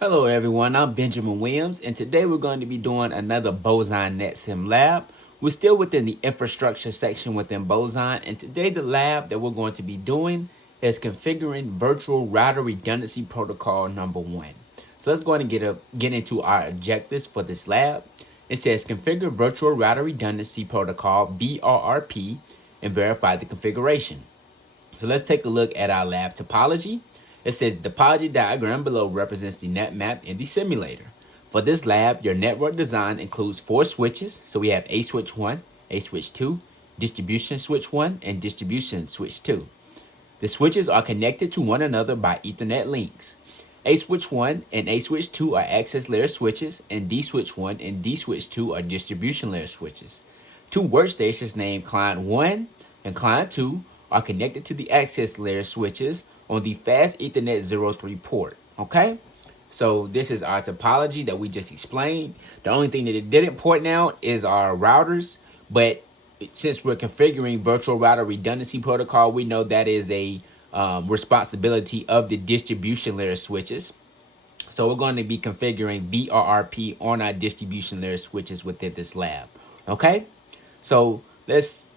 Hello everyone, I'm Benjamin Williams, and today we're going to be doing another Boson NetSim lab. We're still within the infrastructure section within Boson, and today the lab that we're going to be doing is configuring virtual router redundancy protocol number 1. So let's go ahead and get into our objectives for this lab. It says configure virtual router redundancy protocol VRRP and verify the configuration. So let's take a look at our lab topology. It says the topology diagram below represents the net map in the simulator. For this lab, your network design includes 4 switches. So we have A switch 1, A switch 2, distribution switch 1, and distribution switch 2. The switches are connected to one another by Ethernet links. A switch 1 and A switch 2 are access layer switches, and D switch 1 and D switch 2 are distribution layer switches. 2 workstations named client 1 and client 2 are connected to the access layer switches on the fast Ethernet 03 port. Okay, so this is our topology that we just explained. The only thing that it didn't point out is our routers, but since we're configuring virtual router redundancy protocol, we know that is a responsibility of the distribution layer switches. So we're going to be configuring VRRP on our distribution layer switches within this lab. Okay, so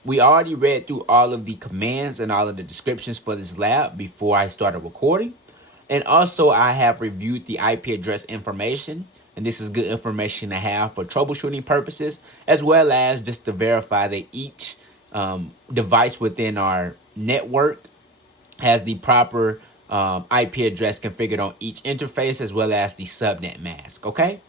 we already read through all of the commands and all of the descriptions for this lab before I started recording. And also I have reviewed the IP address information, and this is good information to have for troubleshooting purposes, as well as just to verify that each device within our network has the proper IP address configured on each interface, as well as the subnet mask. Okay,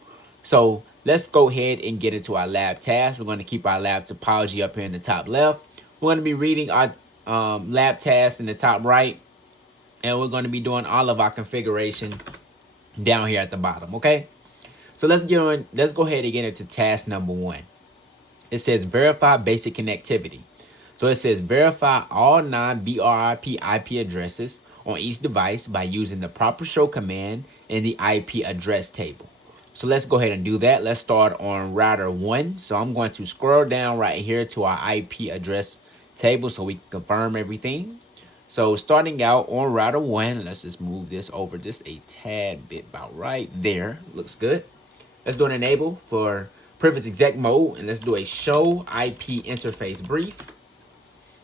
so let's go ahead and get into our lab task. We're going to keep our lab topology up here in the top left. We're going to be reading our lab task in the top right, and we're going to be doing all of our configuration down here at the bottom. Okay, so let's go ahead and get into task number 1. It says verify basic connectivity. So it says verify all non-VRRP IP addresses on each device by using the proper show command in the IP address table. So let's go ahead and do that. Let's start on router 1. So I'm going to scroll down right here to our IP address table so we can confirm everything. So starting out on router 1, let's just move this over just a tad bit about right there. Looks good. Let's do an enable for privilege exec mode, and let's do a show IP interface brief.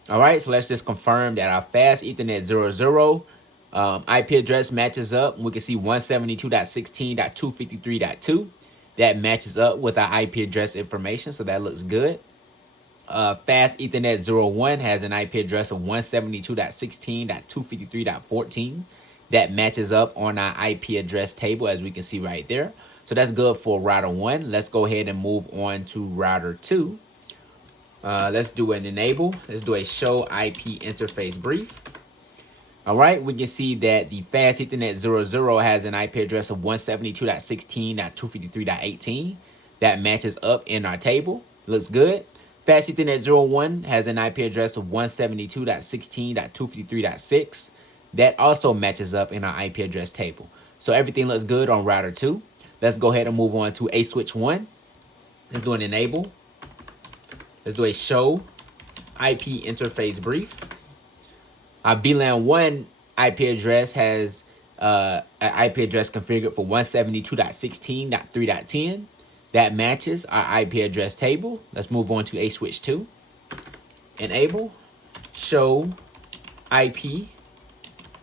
All right, so let's just confirm that our fast Ethernet 00 IP address matches up. We can see 172.16.253.2. That matches up with our IP address information, so that looks good. Fast Ethernet 01 has an IP address of 172.16.253.14. That matches up on our IP address table, as we can see right there. So that's good for router 1. Let's go ahead and move on to router 2. Let's do an enable. Let's do a show IP interface brief. All right, we can see that the fast Ethernet 00 has an IP address of 172.16.253.18. That matches up in our table. Looks good. Fast Ethernet 01 has an IP address of 172.16.253.6. That also matches up in our IP address table. So everything looks good on router 2. Let's go ahead and move on to A switch 1. Let's do an enable. Let's do a show IP interface brief. Our VLAN 1 IP address has an IP address configured for 172.16.3.10. That matches our IP address table. Let's move on to A switch 2. Enable, show IP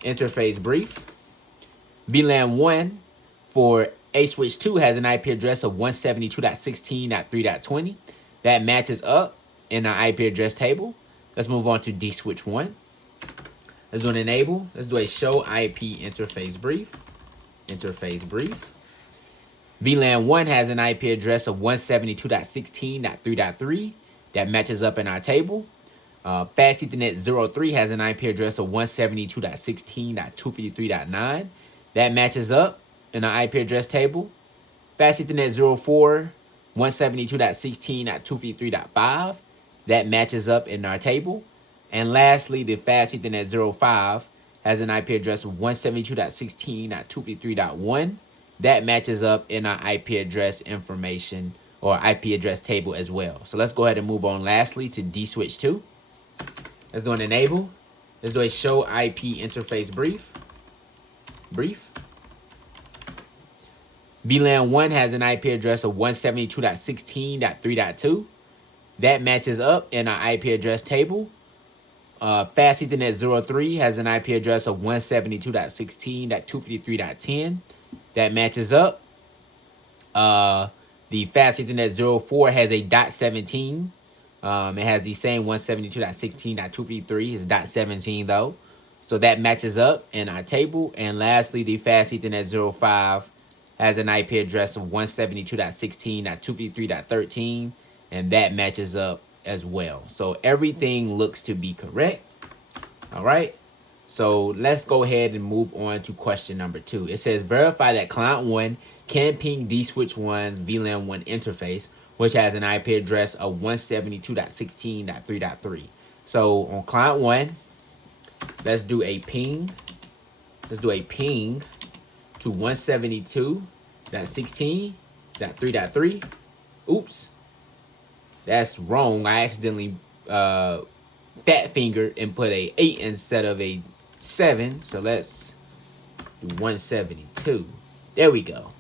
interface brief. VLAN 1 for A switch 2 has an IP address of 172.16.3.20. That matches up in our IP address table. Let's move on to D switch 1. Let's do an enable. Let's do a show IP interface brief. VLAN 1 has an IP address of 172.16.3.3. That matches up in our table. Fast Ethernet 03 has an IP address of 172.16.253.9. That matches up in our IP address table. Fast Ethernet 04 172.16.253.5. That matches up in our table. And lastly, the Fast Ethernet 05 has an IP address of 172.16.253.1. That matches up in our IP address information or IP address table as well. So let's go ahead and move on lastly to D switch 2. Let's do an enable. Let's do a show IP interface brief. VLAN 1 has an IP address of 172.16.3.2. That matches up in our IP address table. Fast Ethernet 03 has an IP address of 172.16.253.10. That matches up. The Fast Ethernet 04 has a .17. It has the same 172.16.253. It's .17 though. So that matches up in our table. And lastly, the Fast Ethernet 05 has an IP address of 172.16.253.13. And that matches up as well. So everything looks to be correct. All right. So let's go ahead and move on to question number 2. It says verify that client 1 can ping dswitch 1's VLAN 1 interface, which has an IP address of 172.16.3.3. So on client 1, let's do a ping. Let's do a ping to 172.16.3.3. Oops. That's wrong. I accidentally fat fingered and put a 8 instead of a 7. So let's do 172. There we go.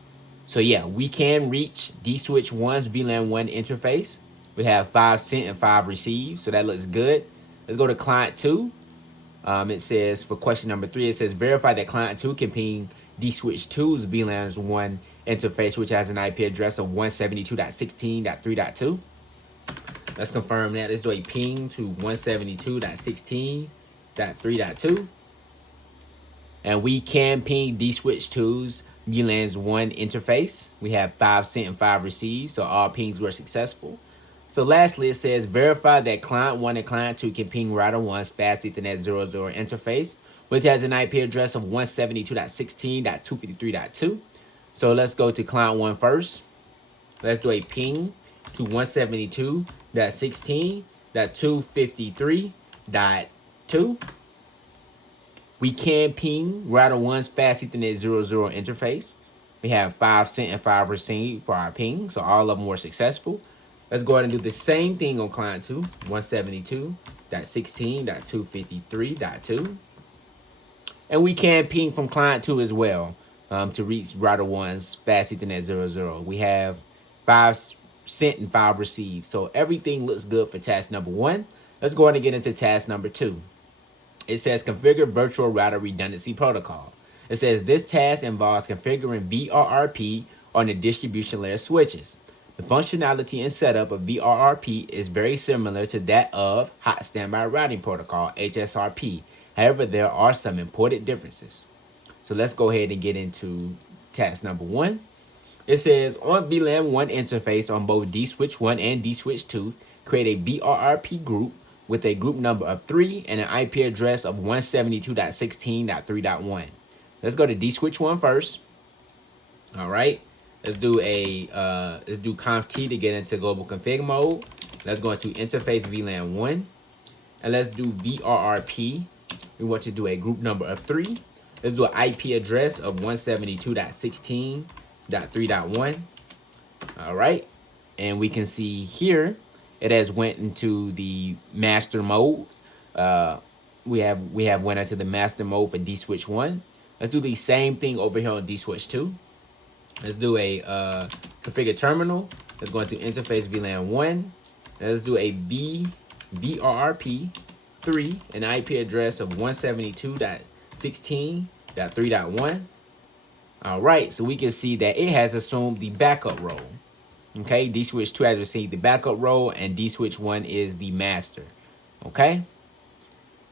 So yeah, we can reach dswitch 1's VLAN 1 interface. We have 5 sent and 5 received. So that looks good. Let's go to client 2. It says for question number 3, it says verify that client 2 can ping dswitch 2's VLAN 1 interface, which has an IP address of 172.16.3.2. Let's confirm that. Let's do a ping to 172.16.3.2. And we can ping dswitch 2's VLAN 1 interface. We have 5 sent and 5 received, so all pings were successful. So lastly, it says verify that client 1 and client 2 can ping router 1's Fast Ethernet 00 interface, which has an IP address of 172.16.253.2. So let's go to client 1 first. Let's do a ping to 172.16.253.2. We can ping router 1's Fast Ethernet 00 interface. We have 5 sent and 5 received for our ping, so all of them were successful. Let's go ahead and do the same thing on client 2, 172.16.253.2. And we can ping from client 2 as well to reach router 1's Fast Ethernet 00. We have 5 sent and 5 received. So everything looks good for task number 1. Let's go ahead and get into task number 2. It says configure virtual router redundancy protocol. It says this task involves configuring VRRP on the distribution layer switches. The functionality and setup of VRRP is very similar to that of Hot Standby Routing Protocol, HSRP. However, there are some important differences. So let's go ahead and get into task number 1. It says on VLAN 1 interface on both dswitch 1 and dswitch 2, create a VRRP group with a group number of 3 and an IP address of 172.16.3.1. Let's go to dswitch 1 first. All right. Let's do conf T to get into global config mode. Let's go into interface VLAN 1. And let's do VRRP. We want to do a group number of 3. Let's do an IP address of 172.16.3.1. All right. And we can see here it has went into the master mode. We have went into the master mode for dswitch 1. Let's do the same thing over here on dswitch 2. Let's do a configure terminal. Let's go into interface VLAN 1. Let's do a VRRP 3, an IP address of 172.16.3.1. All right, so we can see that it has assumed the backup role. Okay, dswitch 2 has received the backup role, and dswitch 1 is the master. Okay.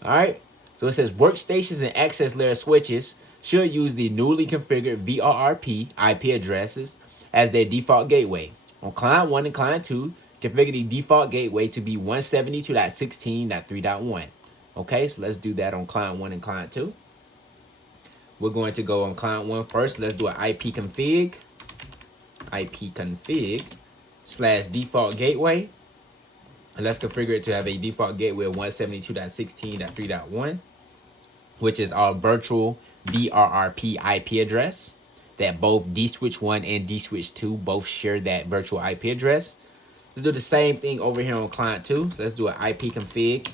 All right. So it says workstations and access layer switches should use the newly configured VRRP IP addresses as their default gateway. On client 1 and client 2, configure the default gateway to be 172.16.3.1. Okay, so let's do that on client 1 and client 2. We're going to go on client 1 first. Let's do an IP config / default gateway. And let's configure it to have a default gateway of 172.16.3.1, which is our virtual VRRP IP address that both dswitch 1 and dswitch 2 both share that virtual IP address. Let's do the same thing over here on client 2. So let's do an IP config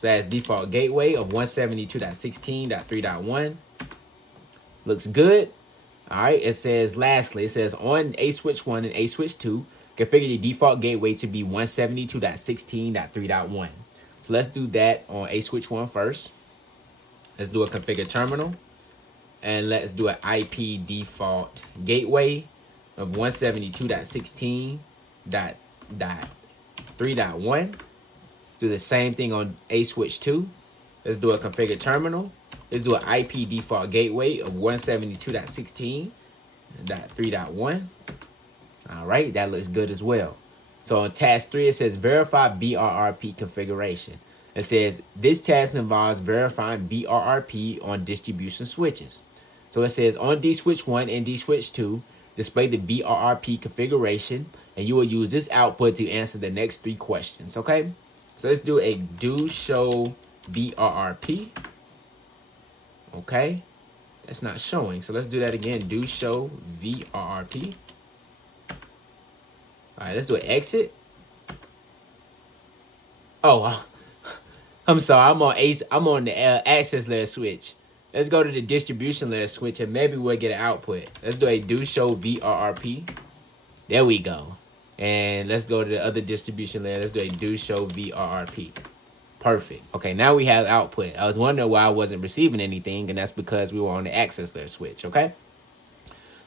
/ default gateway of 172.16.3.1. Looks good. All right, it says lastly, it says on A switch 1 and A switch 2, configure the default gateway to be 172.16.3.1. So let's do that on A switch 1 first. Let's do a configure terminal, and let's do an IP default gateway of 172.16.3.1. Do the same thing on A switch 2. Let's do a configure terminal. Let's do an IP default gateway of 172.16.3.1. All right, that looks good as well. So on task 3, it says verify VRRP configuration. It says this task involves verifying VRRP on distribution switches. So it says on D switch 1 and D switch 2, display the VRRP configuration, and you will use this output to answer the next 3 questions. Okay, so let's do a do show VRRP. Okay, that's not showing, so let's do that again. Do show VRRP. All right, let's do an exit. Oh, I'm sorry. I'm on the access layer switch. Let's go to the distribution layer switch, and maybe we'll get an output. Let's do a do show VRRP. There we go. And let's go to the other distribution layer. Let's do a do show VRRP. Perfect. Okay, now we have output. I was wondering why I wasn't receiving anything, and that's because we were on the access layer switch. Okay.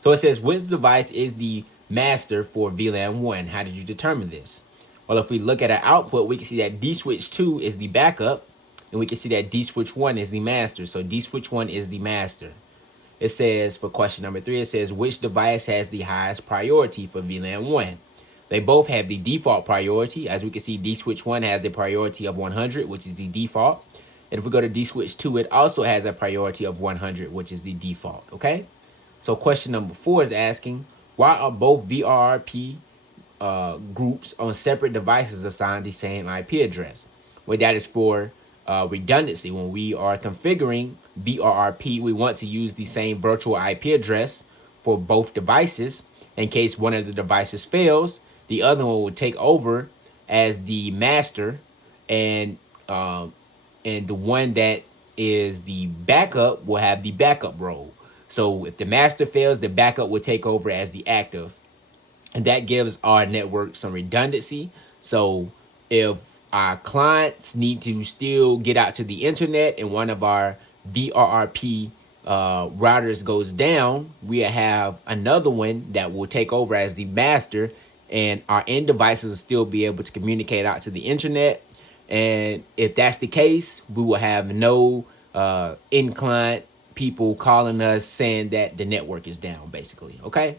So it says which device is the master for VLAN 1? How did you determine this? Well, if we look at our output, we can see that D switch 2 is the backup, and we can see that D switch 1 is the master. So D switch 1 is the master. It says for question number 3, it says which device has the highest priority for VLAN 1? They both have the default priority. As we can see, D switch 1 has a priority of 100, which is the default. And if we go to D switch 2, it also has a priority of 100, which is the default. Okay. So question number 4 is asking, why are both VRRP groups on separate devices assigned the same IP address? Well, that is for redundancy. When we are configuring VRRP, we want to use the same virtual IP address for both devices. In case one of the devices fails, the other one will take over as the master, and the one that is the backup will have the backup role. So if the master fails, the backup will take over as the active. And that gives our network some redundancy. So if our clients need to still get out to the internet and one of our VRRP routers goes down, we have another one that will take over as the master, and our end devices will still be able to communicate out to the internet. And if that's the case, we will have no end client people calling us saying that the network is down, basically. Okay.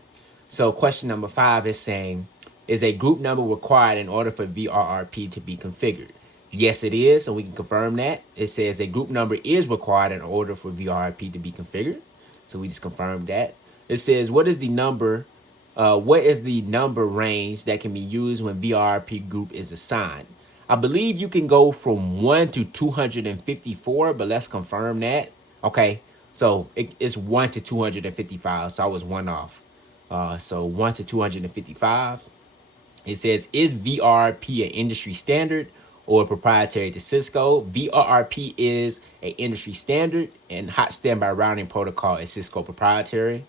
So question number 5 is saying, is a group number required in order for VRRP to be configured? Yes, it is, and we can confirm that. It says a group number is required in order for VRRP to be configured. So we just confirmed that. It says, what is the number range that can be used when VRRP group is assigned? I believe you can go from 1 to 254, but let's confirm that. Okay, so it's 1 to 255, so I was 1 off. So 1 to 255. It says, is VRRP an industry standard or proprietary to Cisco? VRRP is an industry standard, and hot standby routing protocol is Cisco proprietary.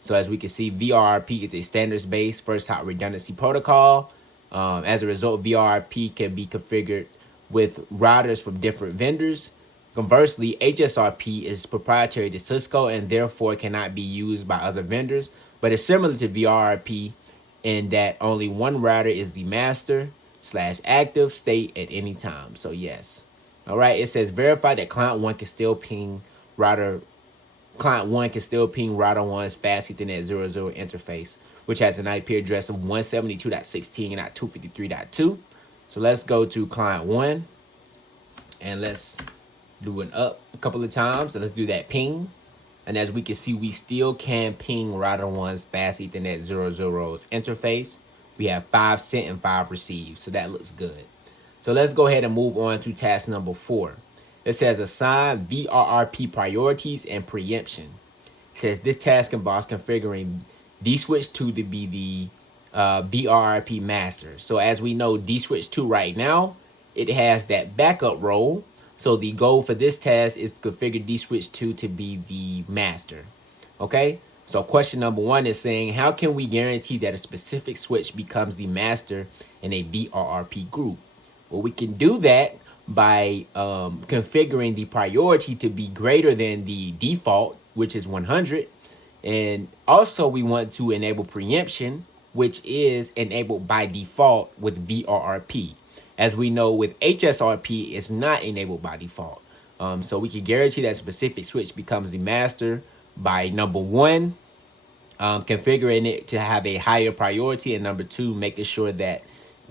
So as we can see, VRRP is a standards-based first hop redundancy protocol. As a result, VRRP can be configured with routers from different vendors. Conversely, HSRP is proprietary to Cisco and therefore cannot be used by other vendors, but it's similar to VRRP in that only one router is the master/active state at any time. So yes. All right, it says verify that client 1 can still ping router 1's fast Ethernet 00 interface, which has an IP address of 172.16.253.2. So let's go to client 1 and let's do an up a couple of times. So let's do that ping. And as we can see, we still can ping router 1's fast Ethernet 00's interface. We have 5 sent and 5 received. So that looks good. So let's go ahead and move on to task number 4. It says assign VRRP priorities and preemption. It says this task involves configuring D switch 2 to be the VRRP master. So as we know, D switch 2 right now, it has that backup role. So the goal for this task is to configure D switch 2 to be the master. Okay, So question number 1 is saying, how can we guarantee that a specific switch becomes the master in a VRRP group? Well, we can do that by configuring the priority to be greater than the default, which is 100. And also we want to enable preemption, which is enabled by default with VRRP. As we know, with HSRP, it's not enabled by default. So we can guarantee that specific switch becomes the master by number 1, configuring it to have a higher priority, and number 2, making sure that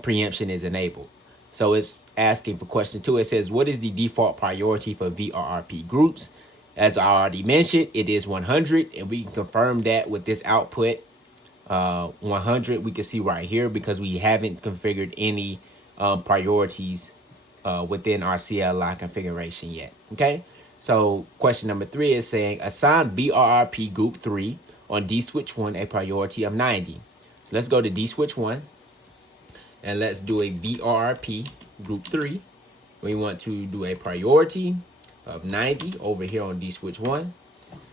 preemption is enabled. So it's asking for question 2. It says, what is the default priority for VRRP groups? As I already mentioned, it is 100, and we can confirm that with this output 100. We can see right here because we haven't configured any priorities within our CLI configuration yet. Okay, so question number 3 is saying, assign VRRP group 3 on D switch 1 a priority of 90. So let's go to D switch 1 and let's do a VRRP group 3. We want to do a priority of 90 over here on D switch 1.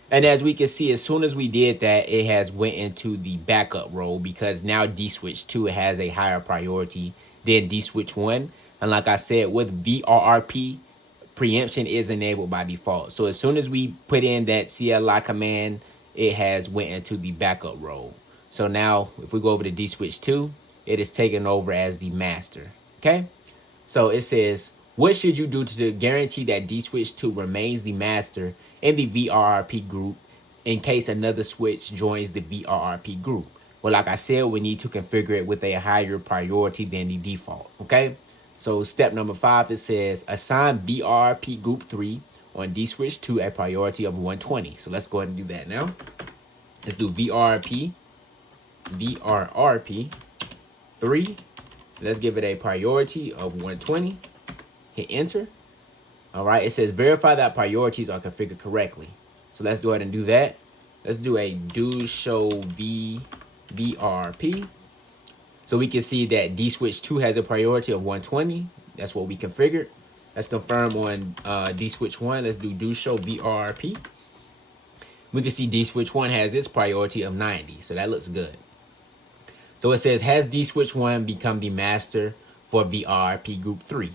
And as we can see, as soon as we did that, it has went into the backup role because now D switch 2 has a higher priority than D switch 1. And like I said, with VRRP, preemption is enabled by default. So as soon as we put in that CLI command, it has went into the backup role. So now if we go over to D switch 2, it is taken over as the master. Okay, so it says, what should you do to guarantee that D switch 2 remains the master in the VRRP group in case another switch joins the VRRP group? Well, like I said, we need to configure it with a higher priority than the default. Okay, so step number 5, it says, assign VRRP group 3 on D switch 2 a priority of 120. So let's go ahead and do that now. Let's do VRRP 3. Let's give it a priority of 120. Hit enter. All right, it says verify that priorities are configured correctly. So let's go ahead and do that. Let's do a do show VRRP. So we can see that D switch 2 has a priority of 120. That's what we configured. Let's confirm on D switch 1. Let's do show VRRP. We can see D switch 1 has its priority of 90. So that looks good. So it says, has D switch 1 become the master for VRRP group 3?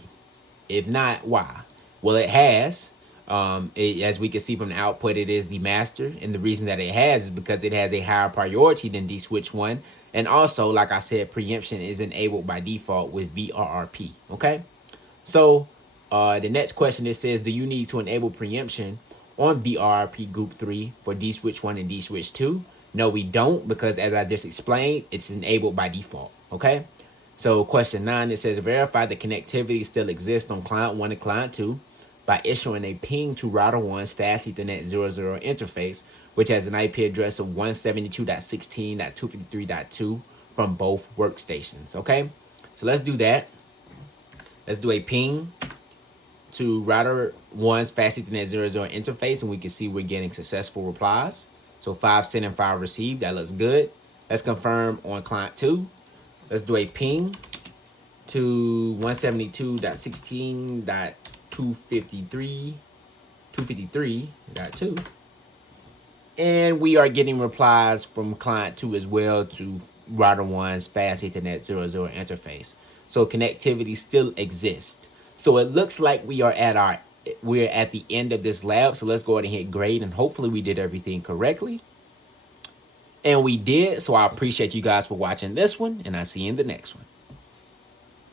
If not, why? Well, it has. As we can see from the output, it is the master. And the reason that it has is because it has a higher priority than D switch 1. And also, like I said, preemption is enabled by default with VRRP. Okay, so the next question, it says, do you need to enable preemption on VRRP group 3 for D switch 1 and D switch 2? No, we don't, because as I just explained, it's enabled by default. Okay, so question 9, it says, verify the connectivity still exists on client 1 and client 2 by issuing a ping to router 1's fast Ethernet 00 interface, which has an IP address of 172.16.253.2 from both workstations. Okay, so let's do that. Let's do a ping to router 1's fast Ethernet 00 interface, and we can see we're getting successful replies. So 5 sent and 5 received. That looks good. Let's confirm on client 2. Let's do a ping to 172.16.253.2. And we are getting replies from client 2 as well to router 1's fast Ethernet 00 interface. So connectivity still exists. So it looks like we're at the end of this lab. So let's go ahead and hit grade, and hopefully we did everything correctly. And we did. So I appreciate you guys for watching this one, and I'll see you in the next one.